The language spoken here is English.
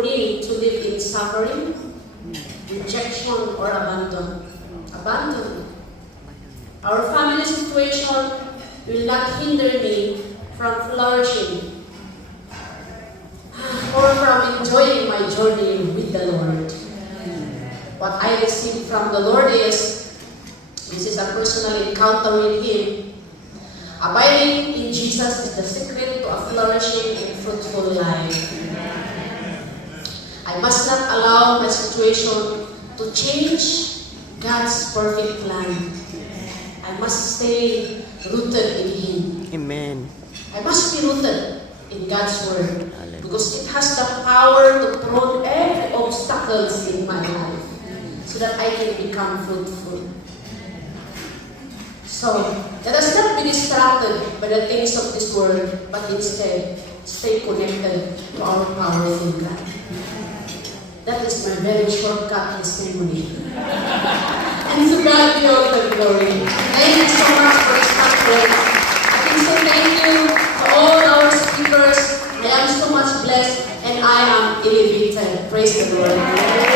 need to live in suffering, rejection, or abandon. Abandon. Our family situation will not hinder me from flourishing or from enjoying my journey with the Lord. What I received from the Lord is, this is a personal encounter with Him. Abiding in Jesus is the secret to a flourishing and fruitful life. I must not allow my situation to change God's perfect plan. I must stay rooted in Him. Amen. I must be rooted in God's Word because it has the power to prune every obstacles in my life so that I can become fruitful. So, let us not be distracted by the things of this world, but instead, stay connected to our powerful God. That is my very shortcut testimony. And to God be all the glory. Thank you so much for this conference. I can say thank you to all our speakers. I am so much blessed and I am elevated. Praise the Lord.